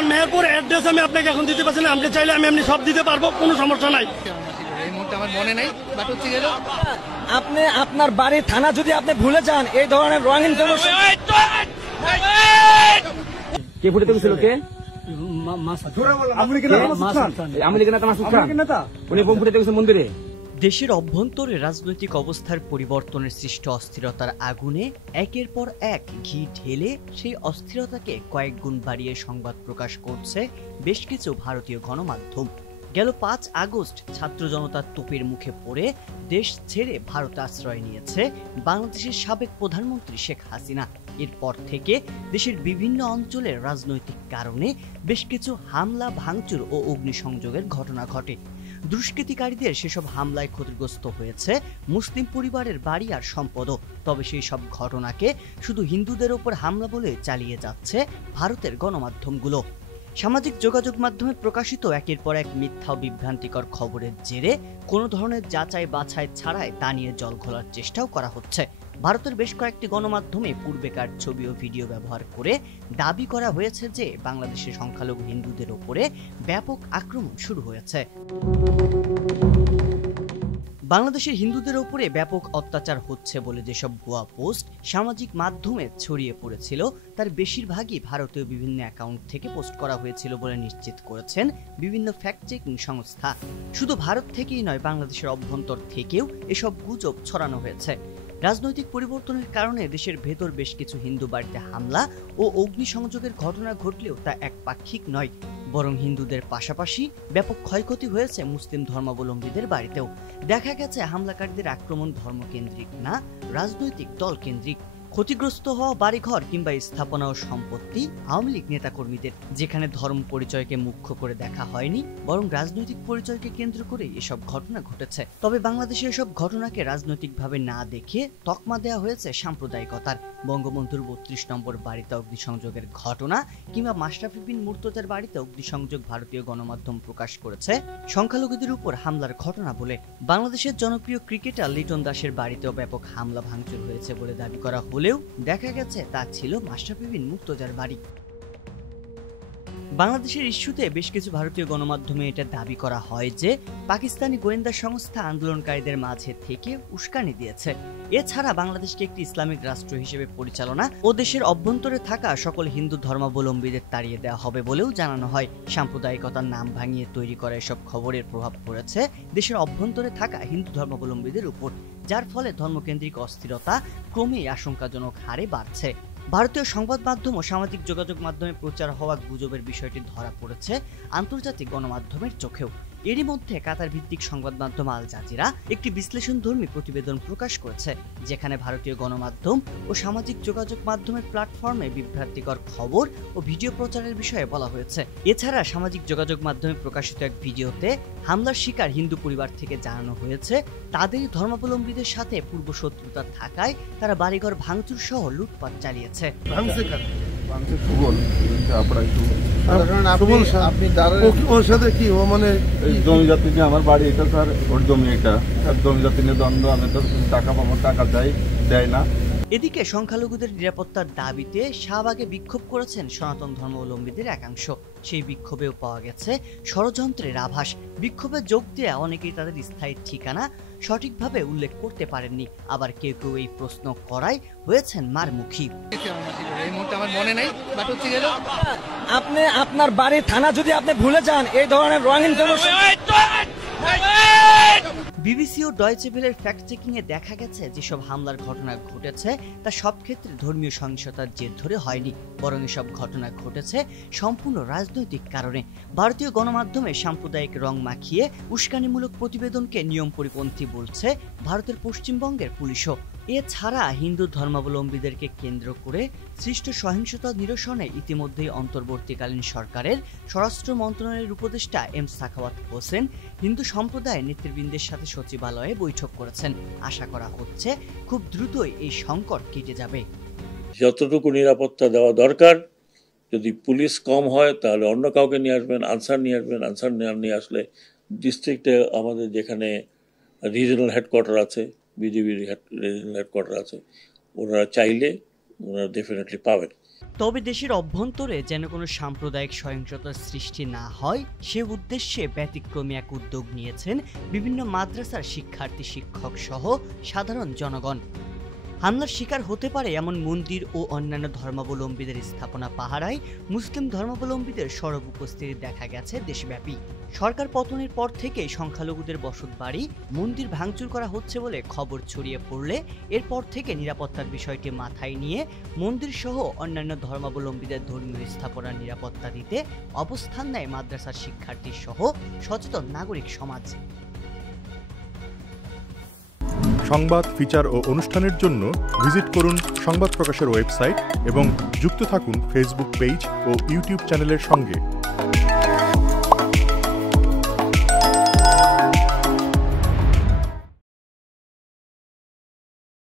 আমার মেহেরপুর অ্যাড্রেস আমি আপনাকে এখন দিতে পারছি না। আপনি চাইলে আমি এমনি সব দিতে পারবো, কোনো সমস্যা নাই। এই মুহূর্তে আমার মনে নাই, বাট হচ্ছে গেল আপনি আপনার বাড়ির থানা যদি আপনি ভুলে যান, এই ধরনের রং ইনফরমেশন কে ফুটে ছিল কে মন্দিরে। দেশের অভ্যন্তরে রাজনৈতিক অবস্থার পরিবর্তনের সৃষ্ট অস্থিরতার আগুনে একের পর এক ঘি ঢেলে সেই অস্থিরতাকে কয়েক গুণ বাড়িয়ে সংবাদ প্রকাশ করছে বেশ কিছু ভারতীয় গণমাধ্যম। গেল ৫ আগস্ট ছাত্র জনতার তোপের মুখে পড়ে দেশ ছেড়ে ভারতে আশ্রয় নিয়েছে বাংলাদেশের সাবেক প্রধানমন্ত্রী শেখ হাসিনা। এরপর থেকে দেশের বিভিন্ন অঞ্চলের রাজনৈতিক কারণে বেশ কিছু হামলা, ভাঙচুর ও অগ্নিসংযোগের ঘটনা ঘটে। দুষ্কৃতিকারীদের সেসব হামলায় ক্ষতিগ্রস্ত হয়েছে মুসলিম পরিবারের বাড়ি আর সম্পদও। তবে সেই সব ঘটনাকে শুধু হিন্দুদের ওপর হামলা বলে চালিয়ে যাচ্ছে ভারতের গণমাধ্যমগুলো। সামাজিক যোগাযোগ মাধ্যমে প্রকাশিত একের পর এক মিথ্যা ও বিভ্রান্তিকর খবরের জেরে কোনো ধরনের যাচাই বাছাই ছাড়াই তা নিয়ে জল ঘোলার চেষ্টাও করা হচ্ছে। ভারতের বেশ কয়েকটি গণমাধ্যমে পূর্বেকার ছবি ও ভিডিও ব্যবহার করে দাবি করা হয়েছে যে বাংলাদেশের সংখ্যালঘু হিন্দুদের ওপরে ব্যাপক আক্রমণ শুরু হয়েছে। বাংলাদেশের হিন্দুদের ওপরে ব্যাপক অত্যাচার হচ্ছে বলে যেসব ভুয়া পোস্ট সামাজিক মাধ্যমে ছড়িয়ে পড়েছিল তার বেশিরভাগই ভারতীয় বিভিন্ন অ্যাকাউন্ট থেকে পোস্ট করা হয়েছিল বলে নিশ্চিত করেছেন বিভিন্ন ফ্যাক্ট চেকিং সংস্থা। শুধু ভারত থেকেই নয়, বাংলাদেশের অভ্যন্তর থেকেও এসব গুজব ছড়ানো হয়েছে। রাজনৈতিক পরিবর্তনের কারণে দেশের ভেতর বেশ কিছু হিন্দু বাড়িতে হামলা ও অগ্নিসংযোগের ঘটনা ঘটলেও তা একপাক্ষিক নয়, বরং হিন্দুদের পাশাপাশি ব্যাপক ক্ষয়ক্ষতি হয়েছে মুসলিম ধর্মাবলম্বীদের বাড়িতেও। দেখা গেছে হামলাকারীদের আক্রমণ ধর্মকেন্দ্রিক না, রাজনৈতিক দল কেন্দ্রিক। ক্ষতিগ্রস্ত হওয়া বাড়িঘর কিংবা স্থাপনা ও সম্পত্তি আওয়ামী লীগ নেতাকর্মীদের, যেখানে ধর্ম পরিচয়কে মুখ্য করে দেখা হয়নি বরং রাজনৈতিক পরিচয়কে কেন্দ্র করে এসব ঘটনা ঘটেছে। তবে বাংলাদেশে এসব ঘটনাকে রাজনৈতিকভাবে না দেখে তকমা দেওয়া হয়েছে সাম্প্রদায়িকতার। বঙ্গবন্ধুর ৩২ নম্বর বাড়িতে অগ্নিসংযোগের ঘটনা কিংবা মাশরাফি বিন মুর্তজার বাড়িতে অগ্নিসংযোগ ভারতীয় গণমাধ্যম প্রকাশ করেছে সংখ্যালঘুদের উপর হামলার ঘটনা বলে। বাংলাদেশের জনপ্রিয় ক্রিকেটার লিটন দাসের বাড়িতেও ব্যাপক হামলা ভাঙচুর হয়েছে বলে দাবি করা হলেও দেখা গেছে তা ছিল মাশরাফি বিন মুর্তজার বাড়ি। বাংলাদেশের ইস্যুতে বেশ কিছু ভারতীয় গণমাধ্যমে এটা দাবি করা হয় যে পাকিস্তানি গোয়েন্দা সংস্থা আন্দোলনকারীদের মাঝে থেকে উস্কানি দিয়েছে। এছাড়া বাংলাদেশকে একটি ইসলামিক রাষ্ট্র হিসেবে পরিচালনা ও দেশের অভ্যন্তরে থাকা সকল হিন্দু ধর্মাবলম্বীদের তাড়িয়ে দেওয়া হবে বলেও জানানো হয়। সাম্প্রদায়িকতার নাম ভাঙিয়ে তৈরি করা এসব খবরের প্রভাব পড়েছে দেশের অভ্যন্তরে থাকা হিন্দু ধর্মাবলম্বীদের উপর, যার ফলে ধর্মকেন্দ্রিক অস্থিরতা ক্রমেই আশঙ্কাজনক হারে বাড়ছে। ভারতীয় সংবাদ মাধ্যম ও সামাজিক যোগাযোগ মাধ্যমে প্রচার হওয়া গুজবের বিষয়টি ধরা পড়েছে আন্তর্জাতিক গণমাধ্যমের চোখেও। এরই মধ্যে কাতার ভিত্তিক সংবাদ মাধ্যম আল জাজিরা একটি বিশ্লেষণধর্মী প্রতিবেদন প্রকাশ করেছে, যেখানে ভারতীয় গণমাধ্যম ও সামাজিক যোগাযোগ মাধ্যমের প্ল্যাটফর্মে বিভ্রান্তিকর খবর ও ভিডিও প্রচারের বিষয়ে বলা হয়েছে। এছাড়া সামাজিক যোগাযোগ মাধ্যমে প্রকাশিত এক ভিডিওতে হামলার শিকার হিন্দু পরিবার থেকে জানানো হয়েছে তাদের ধর্মাবলম্বীদের সাথে পূর্ব শত্রুতা থাকায় তারা বাড়িঘর ভাঙচুর সহ লুটপাট চালিয়েছে। জমি জাতি নিয়ে আমার বাড়ি এটা, স্যার ওর জমি এটা, জমি জাতি নিয়ে দ্বন্দ্ব, আমি তো টাকা পাবো, টাকা দেয় না। এদিকে সংখ্যালঘুদের নিরাপত্তার দাবিতে শাহবাগে বিক্ষোভ করেছেন সনাতন ধর্মাবলম্বীদের একাংশ। সেই বিক্ষোভেও পাওয়া গেছে ষড়যন্ত্রের আভাস। বিক্ষোভে যোগ দেয়া অনেকেই তাদের স্থায়ী ঠিকানা সঠিকভাবে উল্লেখ করতে পারেননি, আবার কেউ কেউ এই প্রশ্ন করায় হয়েছেন মারমুখী। এই মুহূর্তে আমার মনে নাই, বাট হচ্ছে গেল আপনি আপনার বাড়ির থানা যদি আপনি ভুলে যান, এই ধরনের রং ইনফরমেশন। বিবিসি ও ডয়েচে ভেলের ফ্যাক্ট চেকিং এ দেখা গেছে যেসব হামলার ঘটনা ঘটেছে তা সব ক্ষেত্রে ধর্মীয় সহিংসতার জের ধরে হয়নি, বরং এসব ঘটনা ঘটেছে সম্পূর্ণ রাজনৈতিক কারণে। ভারতীয় গণমাধ্যমে সাম্প্রদায়িক রং মাখিয়ে উস্কানিমূলক প্রতিবেদনকে নিয়ম পরিপন্থী বলছে ভারতের পশ্চিমবঙ্গের পুলিশও। এছাড়া হিন্দু ধর্মাবলম্বীদেরকে কেন্দ্র করে সৃষ্ট সহিংসতা নিরসনে ইতিমধ্যেই অন্তর্বর্তীকালীন সরকারের স্বরাষ্ট্র মন্ত্রণালয়ের উপদেষ্টা এম সাখাওয়াত হোসেন হিন্দু সম্প্রদায়ের নেতৃবৃন্দের সাথে সচিবালয়ে বৈঠক করেছেন। আশা করা হচ্ছে খুব দ্রুতই এই সংকট কেটে যাবে। যতটুকু নিরাপত্তা দেওয়া দরকার, যদি পুলিশ কম হয় তাহলে অন্য কাউকে নিয়ে আসবেন, আনসার নিয়ে আসবেন। আনসার নিয়ে আসলে ডিস্ট্রিক্টে আমাদের যেখানে রিজনাল হেডকোয়ার্টার আছে, বিজেপির রিজনাল হেডকোয়ার্টার আছে, ওনারা চাইলে ওনারা ডেফিনেটলি পাবেন। তবে দেশের অভ্যন্তরে যেন কোনো সাম্প্রদায়িক সহিংসতার সৃষ্টি না হয় সে উদ্দেশ্যে ব্যতিক্রমী এক উদ্যোগ নিয়েছেন বিভিন্ন মাদ্রাসার শিক্ষার্থী, শিক্ষক সহ সাধারণ জনগণ। হামলার শিকার হতে পারে এমন মন্দির ও অন্যান্য ধর্মাবলম্বীদের স্থাপনা পাহারায় মুসলিম ধর্মাবলম্বীদের সরব উপস্থিতি দেখা গেছে দেশব্যাপী। সরকার পতনের পর থেকে সংখ্যালঘুদের বসত বাড়ি, মন্দির ভাঙচুর করা হচ্ছে বলে খবর ছড়িয়ে পড়লে এরপর থেকে নিরাপত্তার বিষয়টি মাথায় নিয়ে মন্দির সহ অন্যান্য ধর্মাবলম্বীদের ধর্মীয় স্থাপনার নিরাপত্তা দিতে অবস্থান নেয় মাদ্রাসার শিক্ষার্থী সহ সচেতন নাগরিক সমাজ। সংবাদ, ফিচার ও অনুষ্ঠানের জন্য ভিজিট করুন সংবাদ প্রকাশের ওয়েবসাইট এবং যুক্ত থাকুন ফেসবুক পেজ ও ইউটিউব চ্যানেলের সঙ্গে।